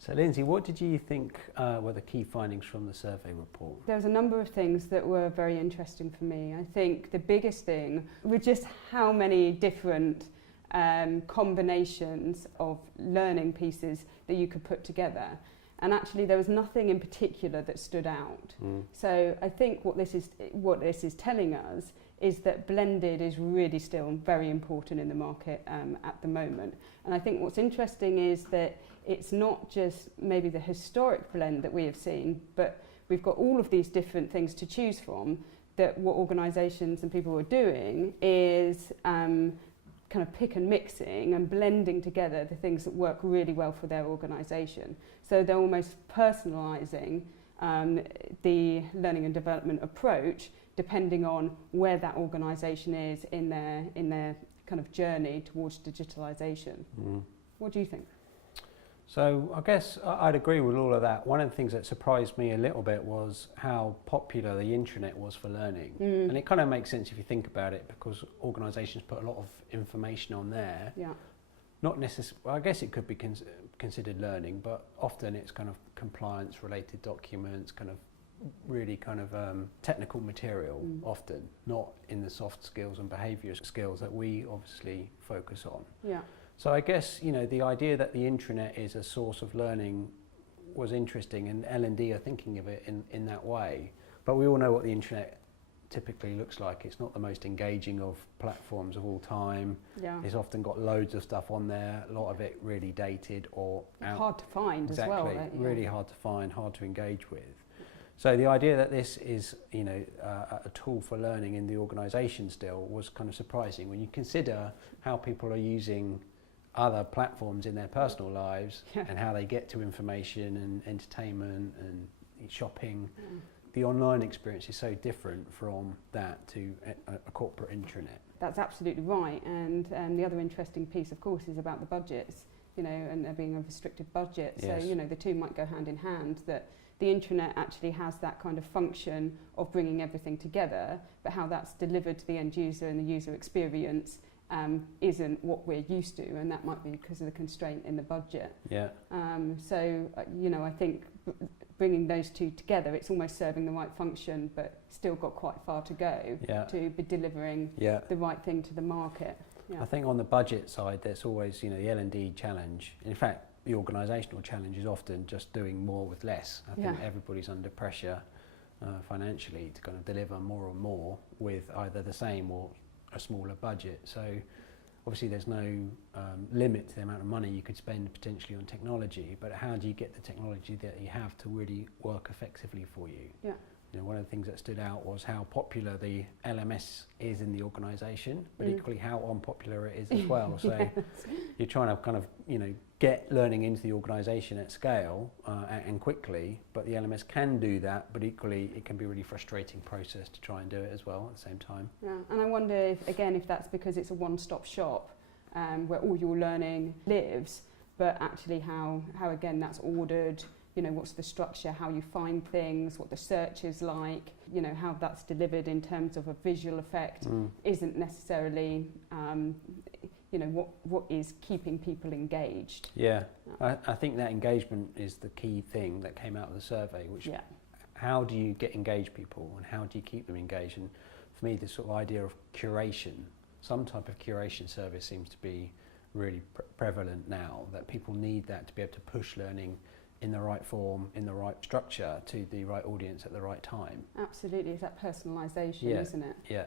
So Lynsey, what did you think were the key findings from the survey report? There was a number of things that were very interesting for me. I think the biggest thing was just how many different combinations of learning pieces that you could put together. And actually there was nothing in particular that stood out. So I think what this is telling us is that blended is really still very important in the market at the moment. And I think what's interesting is that it's not just maybe the historic blend that we have seen, but we've got all of these different things to choose from, that what organisations and people are doing is kind of pick and mixing and blending together the things that work really well for their organisation. So they're almost personalising the learning and development approach depending on where that organisation is in their kind of journey towards digitalisation. What do you think? So I guess I'd agree with all of that. One of the things that surprised me a little bit was how popular the intranet was for learning. And it kind of makes sense if you think about it, because organisations put a lot of information on there. Yeah. Not necessarily, I guess it could be considered learning, but often it's kind of compliance related documents, kind of really kind of technical material often, not in the soft skills and behaviour skills that we obviously focus on. Yeah. So I guess, you know, the idea that the intranet is a source of learning was interesting, and L&D are thinking of it in that way. But we all know what the intranet typically looks like. It's not the most engaging of platforms of all time. Yeah. It's often got loads of stuff on there, a lot of it really dated or out. Hard to find exactly, as well. Right? Yeah. Really hard to find, hard to engage with. So the idea that this is, you know, a tool for learning in the organisation still was kind of surprising when you consider how people are using other platforms in their personal lives and how they get to information and entertainment and shopping. The online experience is so different from that to a corporate intranet. That's absolutely right. And the other interesting piece, of course, is about the budgets, you know, and there being a restricted budget. Yes. So, you know, the two might go hand in hand, that the intranet actually has that kind of function of bringing everything together, but how that's delivered to the end user and the user experience isn't what we're used to, and that might be because of the constraint in the budget. Yeah. So, you know, I think bringing those two together, it's almost serving the right function, but still got quite far to go to be delivering the right thing to the market. Yeah. I think on the budget side, there's always, you know, the L&D challenge. In fact, the organisational challenge is often just doing more with less. I think everybody's under pressure financially to kind of deliver more and more with either the same or a smaller budget. So obviously there's no limit to the amount of money you could spend potentially on technology, but how do you get the technology that you have to really work effectively for you? Yeah. You know, one of the things that stood out was how popular the LMS is in the organisation, but equally how unpopular it is as well. So you're trying to kind of, you know, get learning into the organisation at scale and quickly, but the LMS can do that, but equally it can be a really frustrating process to try and do it as well at the same time. Yeah, and I wonder if that's because it's a one-stop shop where all your learning lives, but actually how again that's ordered. You know, what's the structure, how you find things, what the search is like, you know, how that's delivered in terms of a visual effect isn't necessarily, you know, what is keeping people engaged. Yeah, I think that engagement is the key thing that came out of the survey, which how do you get engaged people and how do you keep them engaged? And for me, this sort of idea of curation, some type of curation service seems to be really prevalent now, that people need that to be able to push learning in the right form, in the right structure, to the right audience at the right time. Absolutely, it's that personalisation, isn't it? Yeah.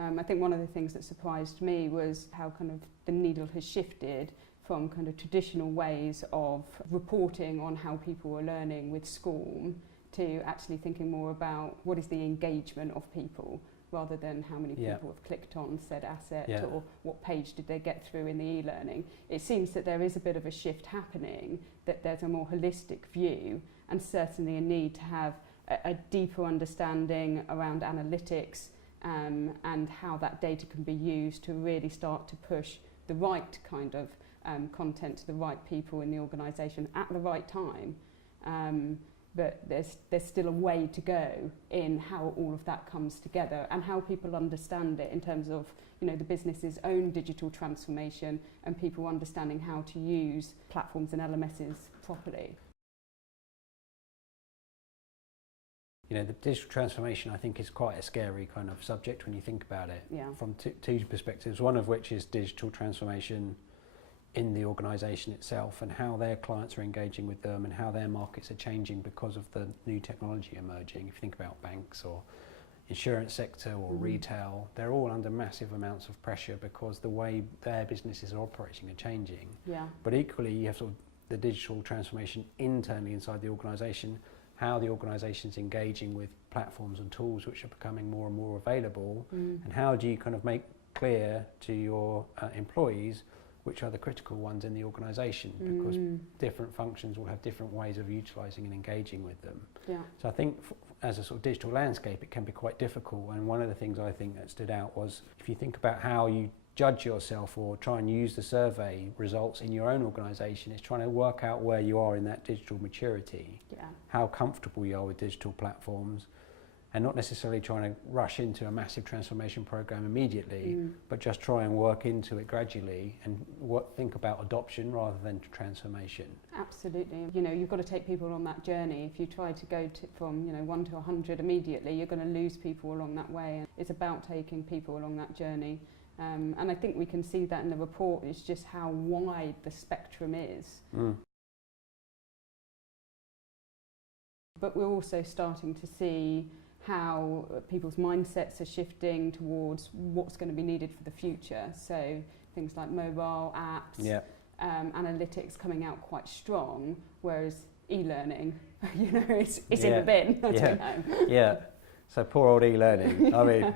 I think one of the things that surprised me was how kind of the needle has shifted from kind of traditional ways of reporting on how people were learning with SCORM to actually thinking more about what is the engagement of people, rather than how many people have clicked on said asset or what page did they get through in the e-learning. It seems that there is a bit of a shift happening, that there's a more holistic view and certainly a need to have a deeper understanding around analytics and how that data can be used to really start to push the right kind of content to the right people in the organisation at the right time. but there's still a way to go in how all of that comes together and how people understand it in terms of, you know, the business's own digital transformation and people understanding how to use platforms and LMSs properly. You know, the digital transformation, I think, is quite a scary kind of subject when you think about it, from two perspectives, one of which is digital transformation in the organisation itself and how their clients are engaging with them and how their markets are changing because of the new technology emerging. If you think about banks or insurance sector or retail, they're all under massive amounts of pressure because the way their businesses are operating are changing. But equally, you have sort of the digital transformation internally inside the organisation, how the organisation is engaging with platforms and tools which are becoming more and more available, and how do you kind of make clear to your employees which are the critical ones in the organisation, because different functions will have different ways of utilising and engaging with them. So I think as a sort of digital landscape, it can be quite difficult, and one of the things I think that stood out was if you think about how you judge yourself or try and use the survey results in your own organisation, it's trying to work out where you are in that digital maturity, how comfortable you are with digital platforms, and not necessarily trying to rush into a massive transformation program immediately, but just try and work into it gradually and think about adoption rather than transformation. Absolutely. You know, you've got to take people on that journey. If you try to go from, you know, 1 to 100 immediately, you're going to lose people along that way. And it's about taking people along that journey. And I think we can see that in the report, is just how wide the spectrum is. But we're also starting to see how people's mindsets are shifting towards what's going to be needed for the future. So things like mobile apps, analytics coming out quite strong, whereas e-learning, you know, it's in the bin. I don't know. So poor old e-learning. I mean,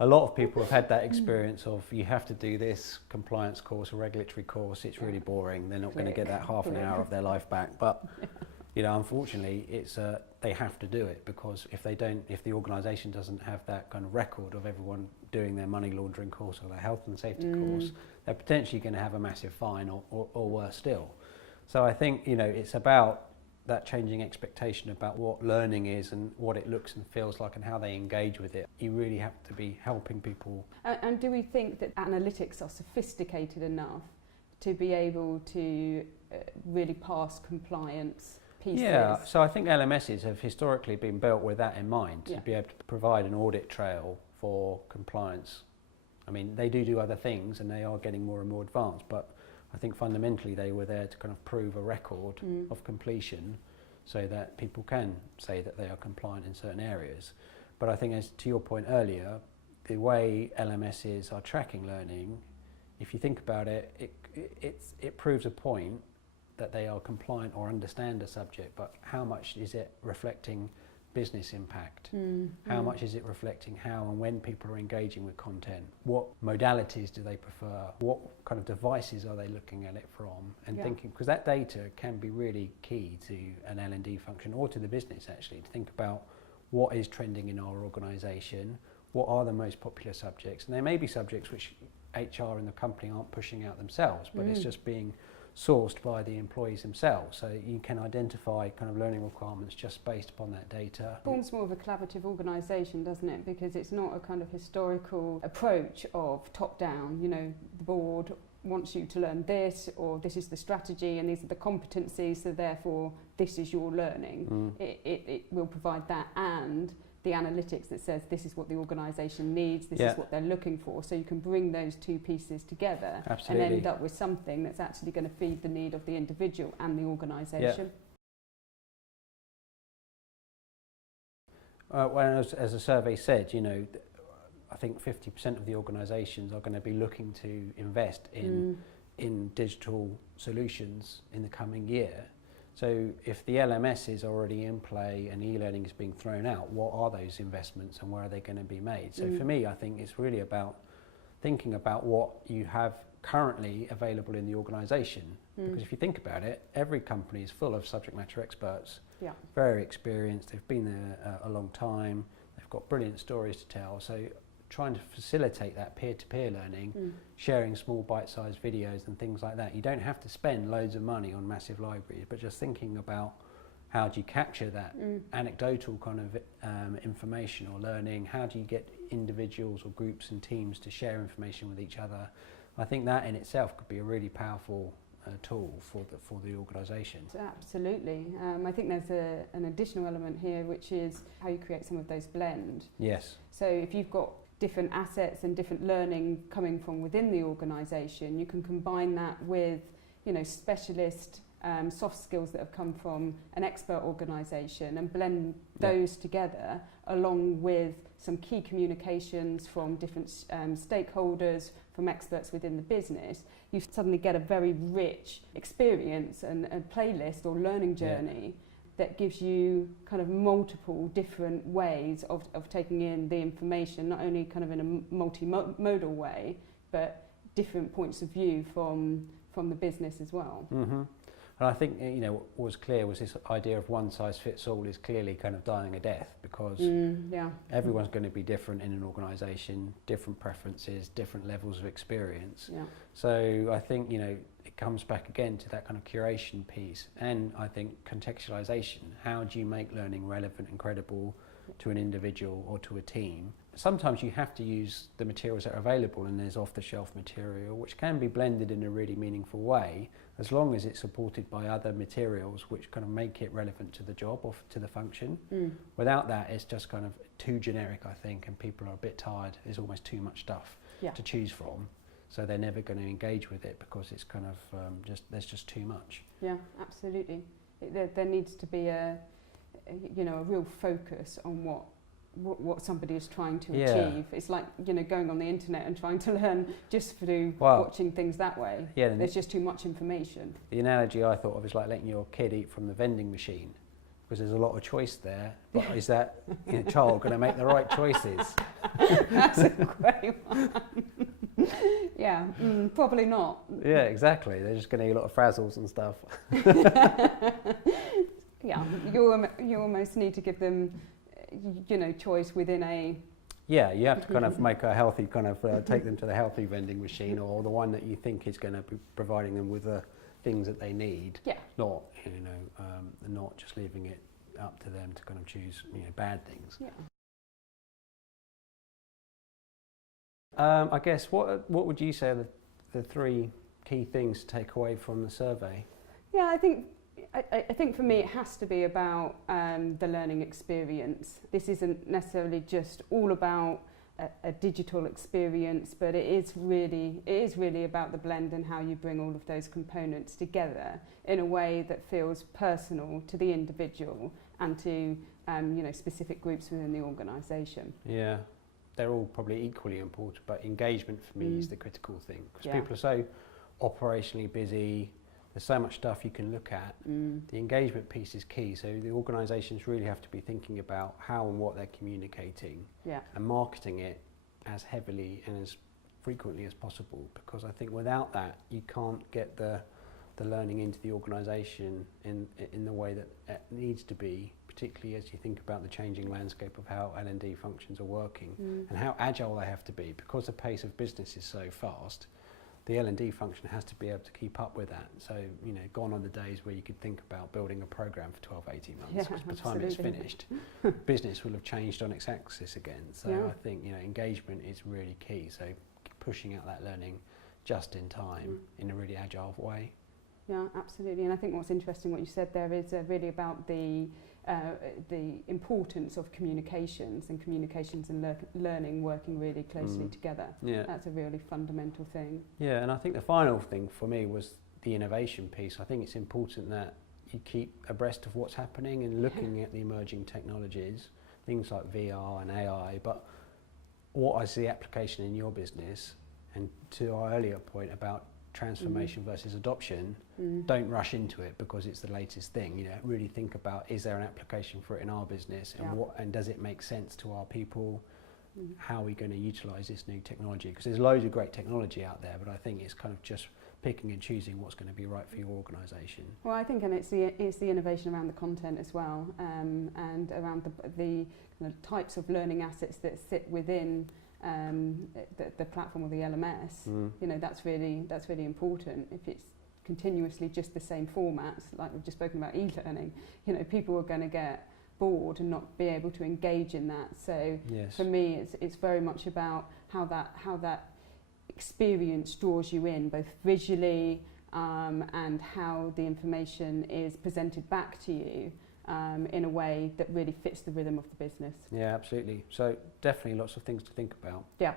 a lot of people have had that experience of you have to do this compliance course or regulatory course. It's really boring. They're not going to get that half an hour of their life back. But you know, unfortunately, it's they have to do it, because if they don't, if the organisation doesn't have that kind of record of everyone doing their money laundering course or their health and safety course, they're potentially going to have a massive fine or worse still. So I think, you know, it's about that changing expectation about what learning is and what it looks and feels like and how they engage with it. You really have to be helping people. And do we think that analytics are sophisticated enough to be able to really pass compliance pieces? Yeah, so I think LMSs have historically been built with that in mind, to be able to provide an audit trail for compliance. I mean, they do other things and they are getting more and more advanced, but I think fundamentally they were there to kind of prove a record of completion so that people can say that they are compliant in certain areas. But I think, as to your point earlier, the way LMSs are tracking learning, if you think about it, it proves a point that they are compliant or understand a subject, but how much is it reflecting business impact? How much is it reflecting how and when people are engaging with content? What modalities do they prefer? What kind of devices are they looking at it from? And thinking, because that data can be really key to an L&D function or to the business actually, to think about what is trending in our organisation, what are the most popular subjects, and there may be subjects which HR and the company aren't pushing out themselves, but it's just being sourced by the employees themselves, so you can identify kind of learning requirements just based upon that data. It forms more of a collaborative organisation, doesn't it? Because it's not a kind of historical approach of top down, you know, the board wants you to learn this, or this is the strategy and these are the competencies, so therefore this is your learning. It will provide that and the analytics that says this is what the organisation needs, this is what they're looking for, so you can bring those two pieces together and end up with something that's actually going to feed the need of the individual and the organisation. Well, as the survey said, you know, I think 50% of the organisations are going to be looking to invest in digital solutions in the coming year. So if the LMS is already in play and e-learning is being thrown out, what are those investments and where are they going to be made? So for me, I think it's really about thinking about what you have currently available in the organisation. Because if you think about it, every company is full of subject matter experts, very experienced, they've been there a long time, they've got brilliant stories to tell. So trying to facilitate that peer-to-peer learning, sharing small bite-sized videos and things like that. You don't have to spend loads of money on massive libraries, but just thinking about how do you capture that anecdotal kind of information or learning? How do you get individuals or groups and teams to share information with each other? I think that in itself could be a really powerful tool for the organisation. Absolutely. I think there's an additional element here, which is how you create some of those blend. Yes. So if you've got different assets and different learning coming from within the organisation, you can combine that with, specialist soft skills that have come from an expert organisation and blend those together along with some key communications from different stakeholders, from experts within the business. You suddenly get a very rich experience and a playlist or learning journey that gives you kind of multiple different ways of taking in the information, not only kind of in a multimodal way, but different points of view from the business as well. Mm-hmm. And I think, what was clear was this idea of one size fits all is clearly kind of dying a death, because everyone's going to be different in an organisation, different preferences, different levels of experience. Yeah. So I think, it comes back again to that kind of curation piece, and I think contextualisation. How do you make learning relevant and credible to an individual or to a team? Sometimes you have to use the materials that are available, and there's off-the-shelf material which can be blended in a really meaningful way, as long as it's supported by other materials which kind of make it relevant to the job or to the function. Without that, it's just kind of too generic, I think, and people are a bit tired. There's almost too much stuff to choose from, so they're never going to engage with it because it's kind of there's just too much. Yeah, absolutely. There needs to be a real focus on what somebody is trying to achieve. It's like, going on the internet and trying to learn just through watching things that way. Yeah, there's just too much information. The analogy I thought of is like letting your kid eat from the vending machine, because there's a lot of choice there, but is that child going to make the right choices? That's a great one. Yeah, probably not. Yeah, exactly. They're just going to eat a lot of frazzles and stuff. Yeah, you almost need to give them choice within a... Yeah, you have to kind of make a healthy kind of, take them to the healthy vending machine, or the one that you think is going to be providing them with the things that they need. Yeah. Not, not just leaving it up to them to kind of choose, bad things. Yeah. I guess, what would you say are the three key things to take away from the survey? Yeah, I think for me it has to be about the learning experience. This isn't necessarily just all about a digital experience, but it is really about the blend and how you bring all of those components together in a way that feels personal to the individual and to specific groups within the organisation. Yeah, they're all probably equally important, but engagement for me is the critical thing, because people are so operationally busy. There's so much stuff you can look at. The engagement piece is key. So the organisations really have to be thinking about how and what they're communicating and marketing it as heavily and as frequently as possible, because I think without that you can't get the learning into the organisation in the way that it needs to be, particularly as you think about the changing landscape of how L&D functions are working and how agile they have to be, because the pace of business is so fast. The L&D function has to be able to keep up with that. So, gone are the days where you could think about building a program for 12, 18 months, because by the time it's finished, business will have changed on its axis again. So I think, engagement is really key. So pushing out that learning just in time in a really agile way. Yeah, absolutely. And I think what's interesting, what you said there, is really about the importance of communications and learning working really closely together. Yeah. That's a really fundamental thing. Yeah, and I think the final thing for me was the innovation piece. I think it's important that you keep abreast of what's happening and looking at the emerging technologies, things like VR and AI, but what is the application in your business? And to our earlier point about transformation versus adoption, don't rush into it because it's the latest thing. Really think about, is there an application for it in our business, and does it make sense to our people? How are we going to utilise this new technology? Because there's loads of great technology out there, but I think it's kind of just picking and choosing what's going to be right for your organisation. Well, I think, and it's the innovation around the content as well, and around the kind of types of learning assets that sit within the platform or the LMS. That's really important. If it's continuously just the same formats, like we've just spoken about e-learning, you know, people are going to get bored and not be able to engage in that. So yes. for me, it's very much about how that experience draws you in, both visually and how the information is presented back to you in a way that really fits the rhythm of the business. Yeah, absolutely. So definitely lots of things to think about. Yeah.